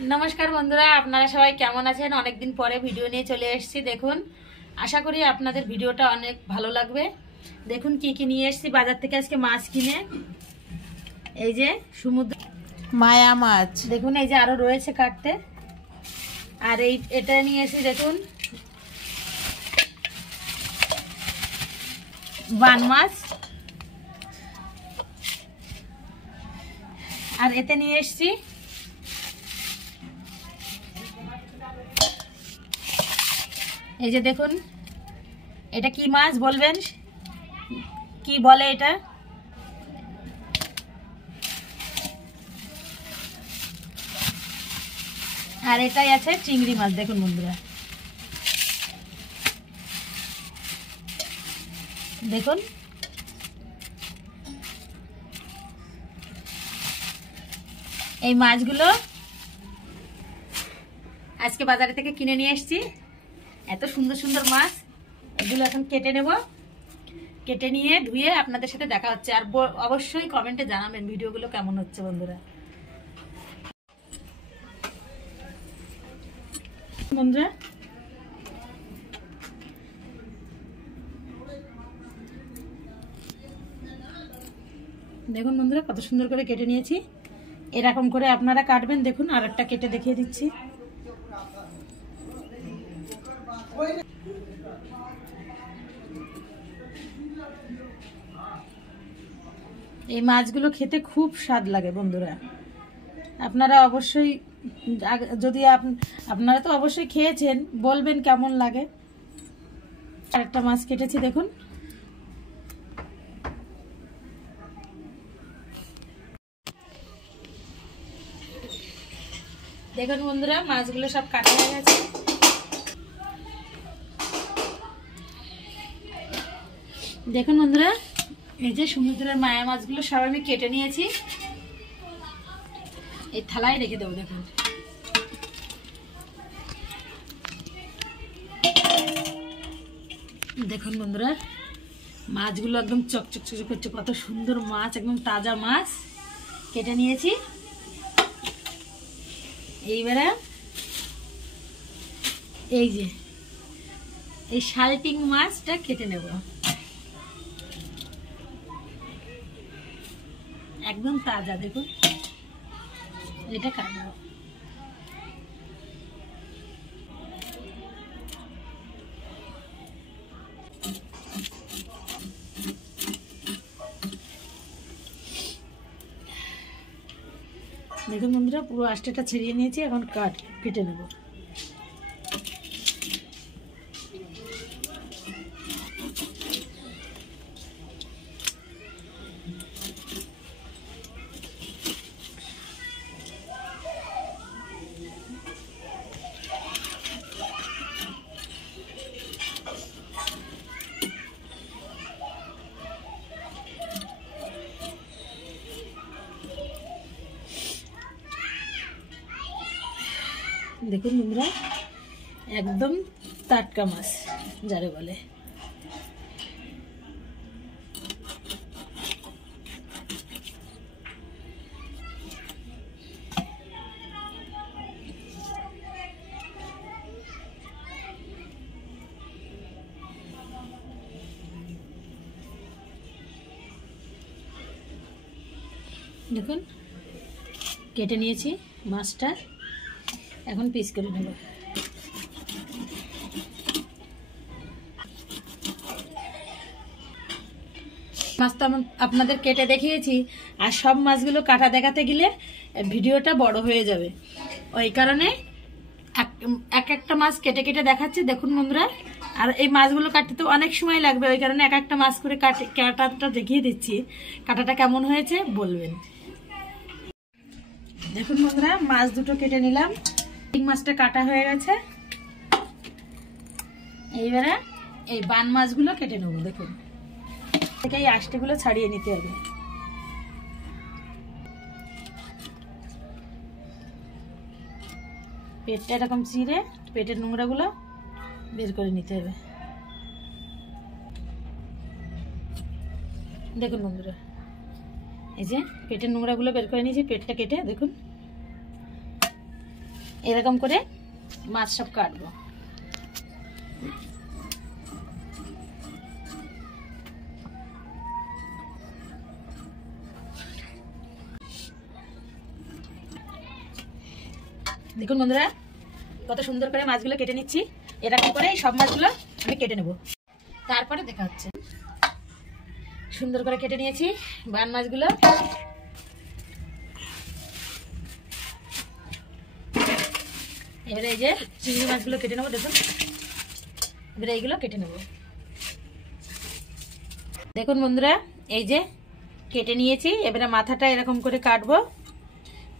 नमस्कार बंधुरा আপনারা সবাই কেমন আছেন অনেক দিন পরে ভিডিও নিয়ে চলে এসেছি দেখুন আশা করি আপনাদের ভিডিওটা অনেক ভালো লাগবে দেখুন কি কি নিয়ে এসেছি বাজার থেকে আজকে মাছ কিনে এই যে সমুদ্র মায়া মাছ দেখুন এই যে আরো রয়েছে কাটতে আর এই এটা নিয়ে এসেছি দেখুন বান মাছ আর এতে নিয়ে এসেছি এই যে দেখুন এটা কি মাছ বলবেন কি বলে এটা আর এটাই আছে চিংড়ি মাছ দেখুন বন্ধুরা দেখুন এই মাছগুলো আজকে বাজার থেকে কিনে নিয়ে এসেছি এত সুন্দর সুন্দর মাছ এগুলো এখন কেটে নেব কেটে নিয়ে ধুয়ে আপনাদের সাথে দেখা হচ্ছে আর অবশ্যই কমেন্টে জানাবেন ভিডিওগুলো কেমন হচ্ছে বন্ধুরা দেখুন বন্ধুরা কত সুন্দর করে কেটে নিয়েছি এরকম করে আপনারা কাটবেন দেখুন আরেকটা কেটে দেখিয়ে দিচ্ছি এই মাছগুলো খেতে খুব স্বাদ লাগে বন্ধুরা আপনারা অবশ্যই যদি আপনারা তো অবশ্যই খেয়েছেন বলবেন কেমন লাগে আরেকটা মাছ কেটেছি দেখুন দেখুন বন্ধুরা মাছগুলো সব কাটা হয়ে গেছে দেখুন বন্ধুরা এই যে সমুদ্রের মায়া মাছগুলো সব আমি কেটে নিয়েছি এই থালায় রেখে দেবো দেখুন দেখুন বন্ধুরা মাছগুলো একদম চকচক চকচক করছে কত সুন্দর মাছ একদম তাজা মাছ কেটে নিয়েছি এইবারে এই যে এই শালটিং মাছটা কেটে নেব একদম তাজা দেখুন এটা কাটবো দেখুন বন্ধুরা পুরো আঁশটা ছেড়িয়ে নিয়েছি এখন কেটে নেব দেখুন বন্ধুরা একদম টাটকা মাছ যারে বলে দেখুন কেটে নিয়েছি মাছটা এখন পিস করে নেব মাছটা আপনাদের কেটে দেখিয়েছি আর সব মাছগুলো কাটা দেখাতে গেলে ভিডিওটা বড় হয়ে যাবে ওই কারণে এক একটা মাছ কেটে কেটে দেখাচ্ছি দেখুন বন্ধুরা আর এই মাছগুলো কাটতে তো অনেক সময় লাগবে ওই কারণে এক একটা মাছ করে কাটাটা দেখিয়ে দিচ্ছি কাটাটা কেমন হয়েছে বলবেন দেখুন বন্ধুরা মাছ দুটো কেটে নিলাম মাছটা কাটা হয়ে গেছে এইবারে এই বান মাছগুলো কেটে নেব দেখুন থেকে এই আঁশগুলো ছাড়িয়ে নিতে হবে পেটটা এরকম চিড়ে পেটের নোংরাগুলো বের করে নিতে হবে দেখুন বন্ধুরা এই যে পেটের নোংরাগুলো বের করে নিয়েছি পেটটা কেটে দেখুন এরকম করে মাছ সব কাটবো। দেখুন বন্ধুরা কত সুন্দর করে মাছগুলো কেটে নিচ্ছি। এরকম করে সব মাছগুলো আমি কেটে নেব, তারপরে দেখা হচ্ছে। সুন্দর করে কেটে নিয়েছি বান মাছগুলো। এবারে এই যে চিংড়ি মাছগুলো কেটে নেবো। দেখুন এবারে এইগুলো কেটে নেব। দেখুন বন্ধুরা এই যে কেটে নিয়েছি। এবারে মাথাটা এরকম করে কাটবো,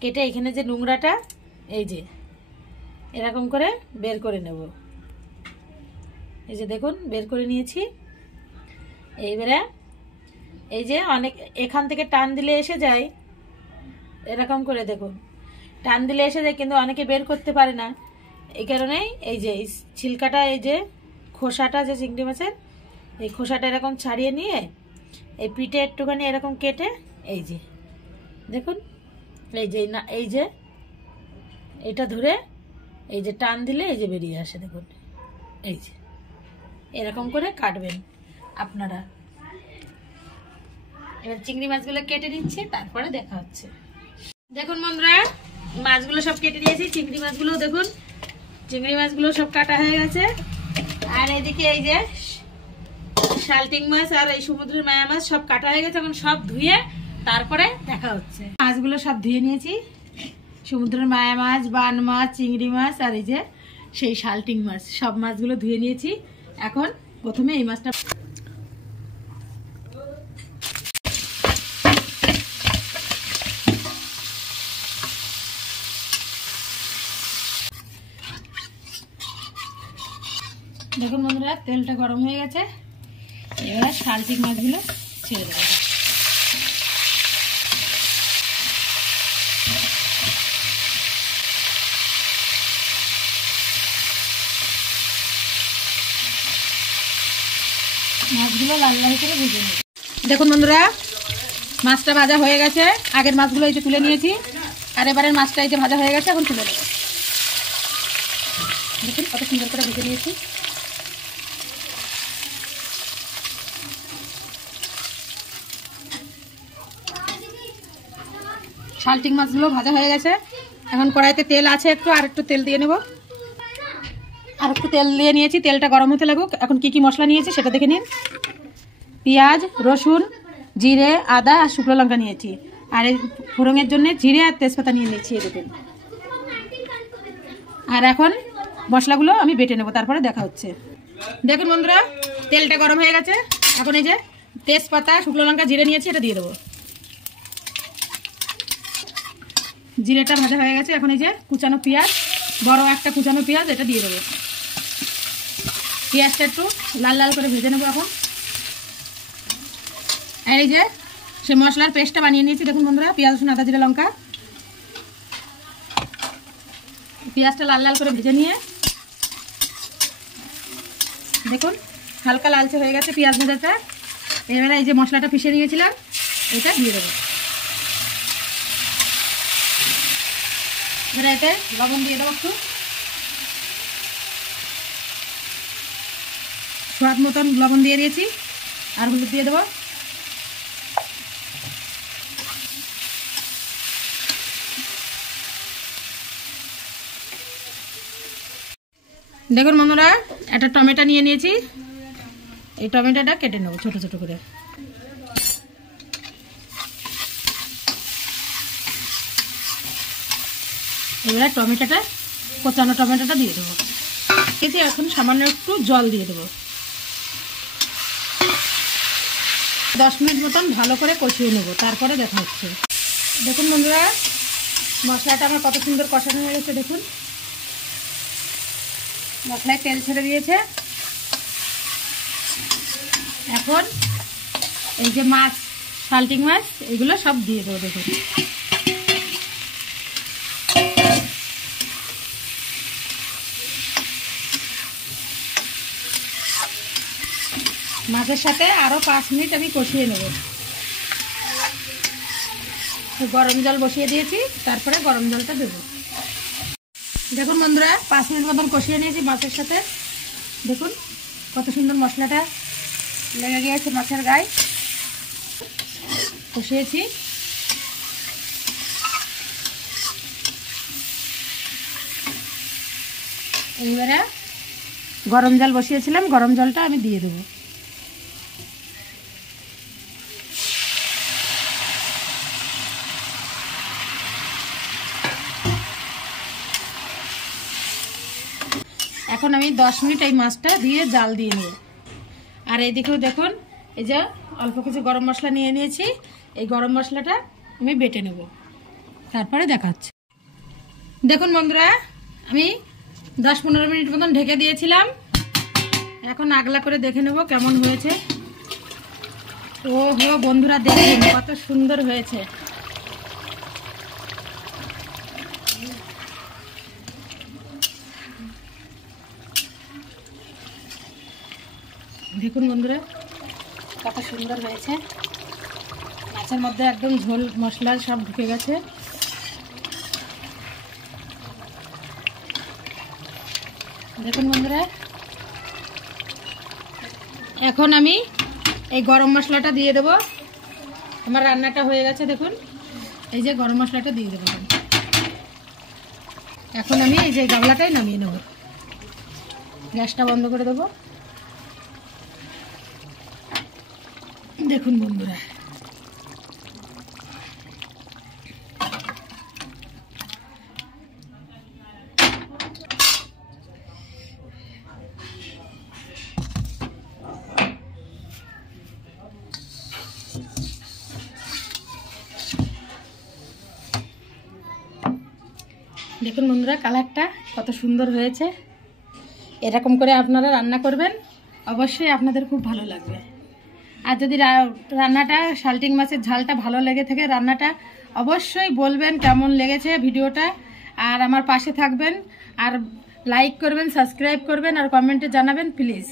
কেটে এখানে যে নোংরাটা এই যে এরকম করে বের করে নেব। এই যে দেখুন বের করে নিয়েছি। এইবারে এই যে অনেক এখান থেকে টান দিলে এসে যায়, এরকম করে দেখুন টান দিলে এসে যায়, কিন্তু অনেকে বের করতে পারে না। এই কারণেই এই যে ছিলকাটা, এই যে খোসাটা যে চিংড়ি মাছের, এই খোসাটা এরকম ছাড়িয়ে নিয়ে এই পিঠে একটুখানি এরকম কেটে এই যে দেখুন এই যে না এই যে এটা ধরে এই যে টান দিলে এই যে বেরিয়ে আসে। দেখুন এই যে এরকম করে কাটবেন আপনারা। এবার চিংড়ি মাছগুলো কেটে নিচ্ছি, তারপরে দেখা হচ্ছে। দেখুন বন্ধুরা মাছগুলো সব কেটে নিয়েছি। চিংড়ি মাছগুলো দেখুন, চিংড়ি মাছগুলো সব কাটা হয়ে গেছে। আর এদিকে এই যে শালটিং মাছ আর এই সমুদ্রের মায়া মাছ সব কাটা হয়ে গেছে। এখন সব ধুয়ে তারপরে দেখা হচ্ছে। মাছগুলো সব ধুয়ে নিয়েছি, সমুদ্রের মায়া মাছ, বান মাছ, চিংড়ি মাছ আর এই যে সেই শালটিং মাছ, সব মাছগুলো ধুয়ে নিয়েছি। এখন প্রথমে এই মাছটা দেখুন বন্ধুরা তেলটা গরম হয়ে গেছে। এবার শালটিং মাছগুলো ছেড়ে দেবো। মাছগুলো লাল লাল করে ভেজে নেব। দেখুন বন্ধুরা মাছটা ভাজা হয়ে গেছে। আগের মাছগুলো এই যে তুলে নিয়েছি, আর এবারের মাছটা এই যে ভাজা হয়ে গেছে, এখন তুলে দেবো। দেখুন কত সুন্দর করে ভেজে নিয়েছি। শালটিং মাছগুলো ভাজা হয়ে গেছে। এখন কড়াইতে তেল আছে একটু, আর একটু তেল দিয়ে নেব। আর একটু তেল দিয়ে নিয়েছি, তেলটা গরম হতে লাগুক। এখন কি কি মশলা নিয়েছি সেটা দেখে নিন। পেঁয়াজ, রসুন, জিরে, আদা আর শুকনো লঙ্কা নিয়েছি। আর এই ফোড়নের জন্য জিরে আর তেজপাতা নিয়ে নিয়েছি। দেখুন আর এখন মশলাগুলো আমি বেটে নেব, তারপরে দেখা হচ্ছে। দেখুন বন্ধুরা তেলটা গরম হয়ে গেছে। এখন এই যে তেজপাতা, শুকনো লঙ্কা, জিরে নিয়েছি, এটা দিয়ে দেবো। জিরেটা ভাজা হয়ে গেছে। এখন এই যে কুচানো পেঁয়াজ, বড় একটা কুচানো পেঁয়াজ, এটা দিয়ে দেবো। পেঁয়াজটা একটু লাল লাল করে ভেজে নেবো এখন। আর এই যে সে মশলার পেস্টটা বানিয়ে নিয়েছি। দেখুন বন্ধুরা পেঁয়াজ, রসুন, আদা, জিরে, লঙ্কা, পেঁয়াজটা লাল লাল করে ভেজে নিয়ে দেখুন হালকা লালচে হয়ে গেছে পেঁয়াজ ভাজাটা। এবারে এই যে মশলাটা পিষে নিয়েছিলাম এটা দিয়ে দেবো। এবারে এতে লবণ দিয়ে দেবো, একটু স্বাদ মতন লবণ দিয়ে দিয়েছি, আর হলুদ দিয়ে দেবো। দেখুন বন্ধুরা একটা টমেটো নিয়ে নিয়েছি। এই টমেটোটা কেটে নেব ছোট ছোট করে। এবার টমেটোটা, কোচানো টমেটোটা দিয়ে দেবো। এখন সামান্য একটু জল দিয়ে দেবো। 10 মিনিট মতন ভালো করে কষিয়ে নেব, তারপরে দেখা হচ্ছে। দেখুন বন্ধুরা মশলাটা আমার কত সুন্দর কষানো হয়ে গেছে। দেখুন মশলায় তেল ছেড়ে দিয়েছে। এখন এই যে মাছ, শালটিং মাছ, এগুলো সব দিয়ে দেবো। দেখুন মাছের সাথে আরো 5 মিনিট আমি কষিয়ে নেব। গরম জল বসিয়ে দিয়েছি, তারপরে গরম জলটা দেবো। দেখুন বন্ধুরা 5 মিনিট মতন কষিয়ে নিয়েছি মাছের সাথে। দেখুন কত সুন্দর মশলাটা লেগে গিয়েছে মাছের গায়ে। কষিয়েছি। এইবারে গরম জল বসিয়েছিলাম, গরম জলটা আমি দিয়ে দেবো। এখন আমি 10 মিনিট এই মাছটা দিয়ে জাল দিয়ে নেব। আর এইদিকেও দেখুন এই যে অল্প কিছু গরম মশলা নিয়ে নিয়েছি, এই গরম মশলাটা আমি বেটে নেব, তারপরে দেখাচ্ছি। দেখুন বন্ধুরা আমি 10-15 মিনিট মতন ঢেকে দিয়েছিলাম। এখন আগলা করে দেখে নেব কেমন হয়েছে। ও হো বন্ধুরা দেখুন কত সুন্দর হয়েছে। দেখুন বন্ধুরা কত সুন্দর হয়েছে। মাছের মধ্যে একদম ঝোল মশলা সব ঢুকে গেছে। দেখুন বন্ধুরা এখন আমি এই গরম মশলাটা দিয়ে দেব। আমার রান্নাটা হয়ে গেছে। দেখুন এই যে গরম মশলাটা দিয়ে দেবো। এখন আমি এই যে গামলাটাই নামিয়ে নেব। গ্যাসটা বন্ধ করে দেবো। দেখুন বন্ধুরা দেখুন বন্ধুরা কালারটা কত সুন্দর হয়েছে। এরকম করে আপনারা রান্না করবেন, অবশ্যই আপনাদের খুব ভালো লাগবে। আর যদি রান্নাটা শালটিং মাছের ঝালটা ভালো লেগে থাকে, রান্নাটা অবশ্যই বলবেন কেমন লেগেছে ভিডিওটা। আর আমার পাশে থাকবেন, আর লাইক করবেন, সাবস্ক্রাইব করবেন, আর কমেন্টে জানাবেন প্লিজ।